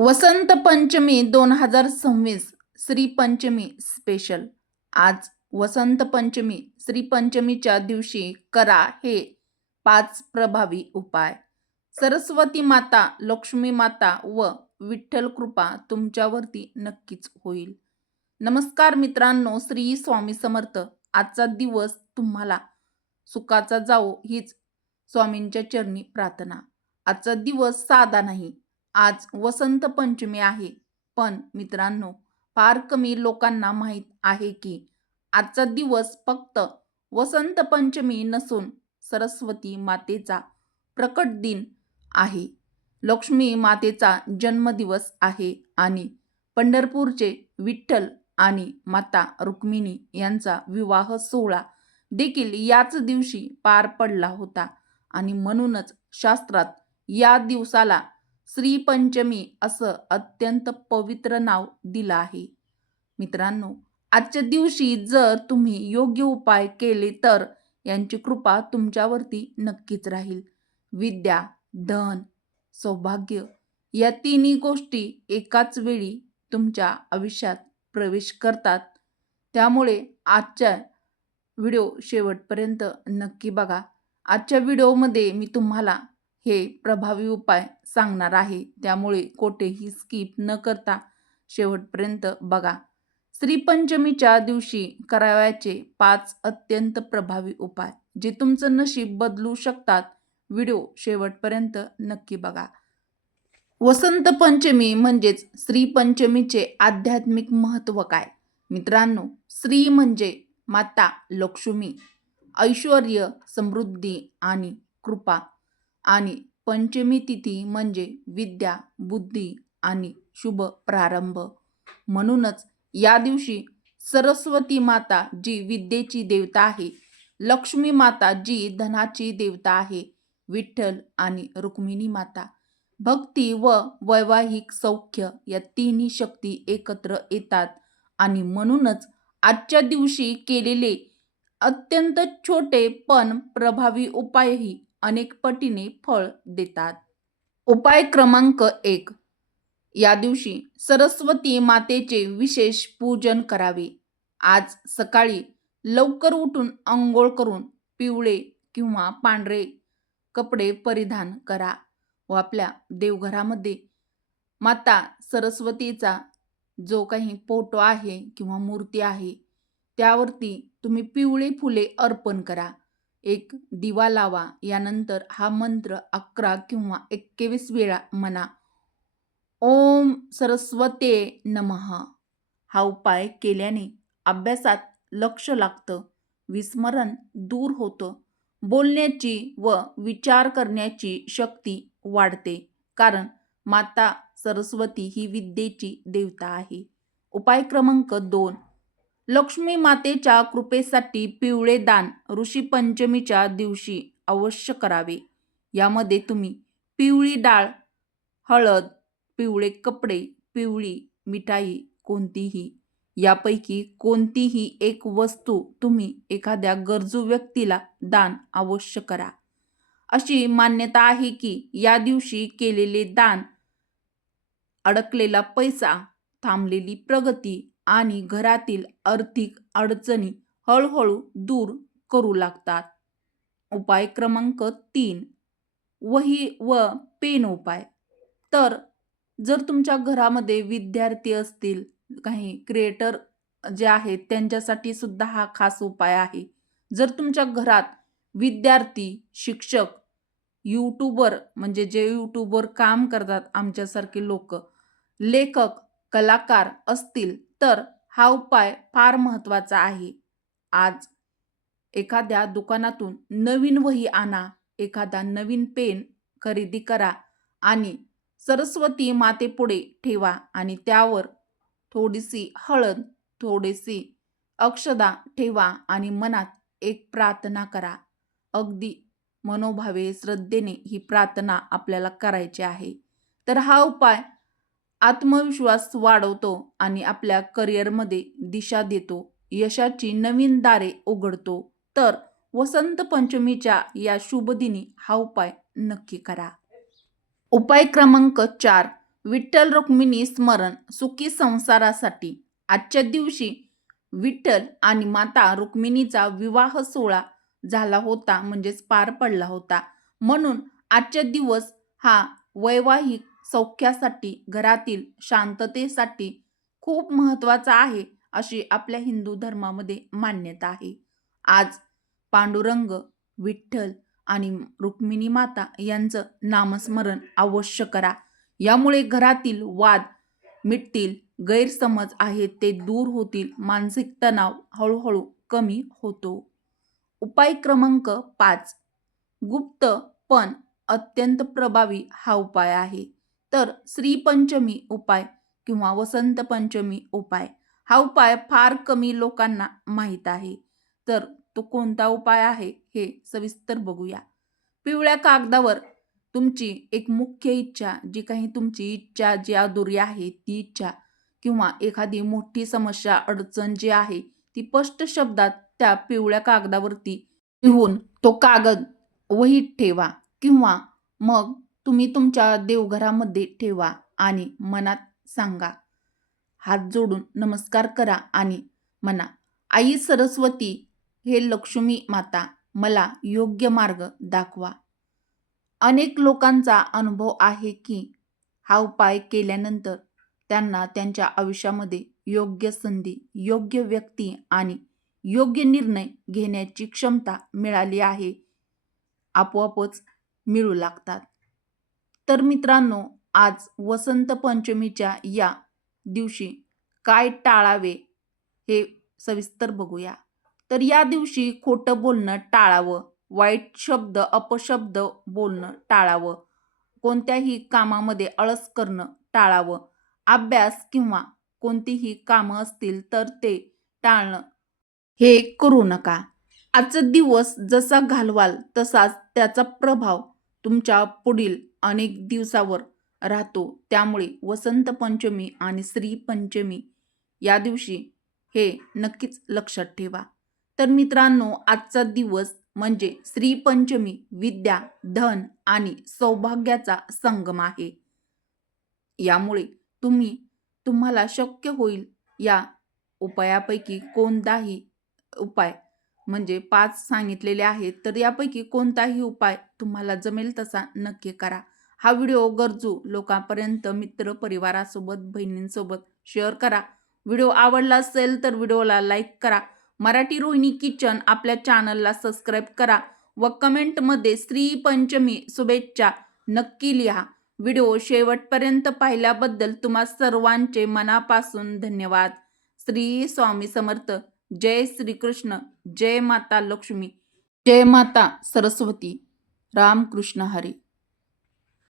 वसंत पंचमी दोन हजार सव्वीस श्रीपंचमी स्पेशल आज वसंत पंचमी श्रीपंचमीच्या दिवशी करा हे पाच प्रभावी उपाय. सरस्वती माता लक्ष्मी माता व विठ्ठल कृपा तुमच्यावरती नक्कीच होईल. नमस्कार मित्रांनो श्री स्वामी समर्थ. आजचा दिवस तुम्हाला सुखाचा जावो हीच स्वामींच्या चरणी प्रार्थना. आजचा दिवस साधा नाही आज वसंत पंचमी आहे. पण मित्रांनो फार कमी लोकांना माहीत आहे की आजचा दिवस फक्त वसंत पंचमी नसून सरस्वती मातेचा प्रकट दिन आहे. लक्ष्मी मातेचा जन्मदिवस आहे आणि पंढरपूरचे विठ्ठल आणि माता रुक्मिणी यांचा विवाह सोहळा देखील याच दिवशी पार पडला होता. आणि म्हणूनच शास्त्रात या दिवसाला श्रीपंचमी असं अत्यंत पवित्र नाव दिलं आहे. मित्रांनो आजच्या दिवशी जर तुम्ही योग्य उपाय केले तर यांची कृपा तुमच्यावरती नक्कीच राहील. विद्या धन सौभाग्य या तिन्ही गोष्टी एकाच वेळी तुमच्या आयुष्यात प्रवेश करतात. त्यामुळे आजच्या व्हिडिओ शेवटपर्यंत नक्की बघा. आजच्या व्हिडिओमध्ये मी तुम्हाला हे प्रभावी उपाय सांगणार आहे. त्यामुळे कोठेही स्किप न करता शेवटपर्यंत बघा. श्रीपंचमीच्या दिवशी करावयाचे पाच अत्यंत प्रभावी उपाय. जे तुमचं नशीब बदलू शकतात. व्हिडिओ शेवटपर्यंत नक्की बघा. वसंत पंचमी म्हणजेच श्रीपंचमीचे आध्यात्मिक महत्त्व काय? मित्रांनो श्री म्हणजे माता लक्ष्मी. ऐश्वर समृद्धी आणि कृपा. आणि पंचमी तिथी म्हणजे विद्या बुद्धी आणि शुभ प्रारंभ. म्हणूनच या दिवशी सरस्वती माता जी विद्येची देवता आहे लक्ष्मी माता जी धनाची देवता आहे विठ्ठल आणि रुक्मिणी माता. भक्ती व वैवाहिक सौख्य या तिन्ही शक्ती एकत्र येतात आणि म्हणूनच आजच्या दिवशी केलेले अत्यंत छोटे पण प्रभावी उपायही अनेक पटीने फळ देतात. उपाय क्रमांक एक. या दिवशी सरस्वती मातेचे विशेष पूजन करावे. आज सकाळी लवकर उठून आंघोळ करून पिवळे किंवा पांढरे कपडे परिधान करा व आपल्या देवघरामध्ये माता सरस्वतीचा जो काही फोटो आहे किंवा मूर्ती आहे त्यावरती तुम्ही पिवळे फुले अर्पण करा. एक दिवा लावा यानंतर हा मंत्र अकरा किंवा एक्केवीस वेळा म्हणा. ओम सरस्वते नमः. हा उपाय केल्याने अभ्यासात लक्ष लागतं विस्मरण दूर होतं. बोलण्याची व विचार करण्याची शक्ती वाढते कारण माता सरस्वती ही विद्येची देवता आहे. उपाय क्रमांक दोन. लक्ष्मी मातेच्या कृपेसाठी पिवळे दान ऋषी पंचमीच्या दिवशी अवश्य करावे. यामध्ये तुम्ही पिवळी डाळ हळद पिवळे कपडे पिवळी मिठाई कोणतीही यापैकी कोणतीही एक वस्तू तुम्ही एखाद्या गरजू व्यक्तीला दान अवश्य करा. अशी मान्यता आहे की या दिवशी केलेले दान अडकलेला पैसा थांबलेली प्रगती आणि घरातील आर्थिक अडचणी हळूहळू दूर करू लागतात. उपाय क्रमांक तीन. वही व पेन उपाय. तर जर तुमच्या घरामध्ये विद्यार्थी असतील काही क्रिएटर जे आहेत त्यांच्यासाठी सुद्धा हा खास उपाय आहे. जर तुमच्या घरात विद्यार्थी शिक्षक यूट्यूबर म्हणजे जे यूट्यूबवर काम करतात आमच्यासारखे लोक लेखक कलाकार असतील तर हा उपाय फार महत्त्वाचा आहे. आज एखाद्या दुकानातून नवीन वही आणा एखादा नवीन पेन खरेदी करा आणि सरस्वती मातेपुढे ठेवा आणि त्यावर थोडीशी हळद थोडीशी अक्षदा ठेवा आणि मनात एक प्रार्थना करा. अगदी मनोभावे श्रद्धेने ही प्रार्थना आपल्याला करायची आहे. तर हा उपाय आत्मविश्वास वाढवतो आणि आपल्या करिअरमध्ये दिशा देतो. यशाची नवीन दारे उघडतो. तर वसंत पंचमीच्या या शुभदिनी हा उपाय नक्की करा. उपाय क्रमांक चार विठ्ठल रुक्मिणी स्मरण सुखी संसारासाठी. आजच्या दिवशी विठ्ठल आणि माता रुक्मिणीचा विवाह सोहळा झाला होता म्हणजेच पार पडला होता. म्हणून आजच्या दिवस हा वैवाहिक सौख्यासाठी घरातील शांततेसाठी खूप महत्त्वाचा आहे अशी आपल्या हिंदू धर्मामध्ये मान्यता आहे. आज पांडुरंग विठ्ठल आणि रुक्मिणी माता यांचं नामस्मरण अवश्य करा. यामुळे घरातील वाद मिटतील गैरसमज आहेत ते दूर होतील मानसिक तणाव हळूहळू कमी होतो. उपाय क्रमांक पाच. गुप्त पण अत्यंत प्रभावी हा उपाय आहे. तर श्रीपंचमी उपाय किंवा वसंत पंचमी उपाय. हा उपाय फार कमी लोकांना माहीत आहे. तर तो कोणता उपाय आहे हे सविस्तर बघूया. पिवळ्या कागदावर तुमची एक मुख्य इच्छा जी काही तुमची इच्छा जी अधुरी आहे ती इच्छा किंवा एखादी मोठी समस्या अडचण जी आहे ती स्पष्ट शब्दात त्या पिवळ्या कागदावरती लिहून तो कागद वहीत ठेवा किंवा मग तुम्ही तुमच्या देवघरामध्ये ठेवा आणि मनात सांगा. हात जोडून नमस्कार करा आणि म्हणा आई सरस्वती हे लक्ष्मी माता मला योग्य मार्ग दाखवा. अनेक लोकांचा अनुभव आहे की हा उपाय केल्यानंतर त्यांना त्यांच्या आयुष्यामध्ये योग्य संधी योग्य व्यक्ती आणि योग्य निर्णय घेण्याची क्षमता मिळाली आहे. आपोआपच मिळू लागतात. तर मित्रांनो आज वसंत पंचमीच्या या दिवशी काय टाळावे हे सविस्तर बघूया. तर या दिवशी खोटं बोलणं टाळावं वाईट शब्द अपशब्द बोलणं टाळावं कोणत्याही कामामध्ये अळस करणं टाळावं अभ्यास किंवा कोणतीही कामं असतील तर ते टाळणं हे करू नका. आजचा दिवस जसा घालवाल तसाच त्याचा प्रभाव तुमच्या पुढील अनेक दिवसावर राहतो. त्यामुळे वसंत पंचमी आणि श्री पंचमी या दिवशी हे नक्कीच लक्षात ठेवा. तर मित्रांनो आजचा दिवस म्हणजे श्रीपंचमी विद्या धन आणि सौभाग्याचा संगम आहे. यामुळे तुम्ही तुम्हाला शक्य होईल या उपायापैकी कोणताही उपाय म्हणजे पाच सांगितलेले आहेत तर यापैकी कोणताही उपाय तुम्हाला जमेल तसा नक्की करा. हा व्हिडिओ गरजू लोकांपर्यंत मित्र परिवारासोबत बहिणींसोबत शेअर करा. व्हिडिओ आवडला असेल तर व्हिडिओला लाईक करा. मराठी रोहिणी किचन आपल्या चॅनलला सबस्क्राईब करा व कमेंटमध्ये श्री पंचमी शुभेच्छा नक्की लिहा. व्हिडिओ शेवटपर्यंत पाहिल्याबद्दल तुम्हा सर्वांचे मनापासून धन्यवाद. श्री स्वामी समर्थ. जय श्रीकृष्ण जय माता लक्ष्मी जय माता सरस्वती रामकृष्ण हरी.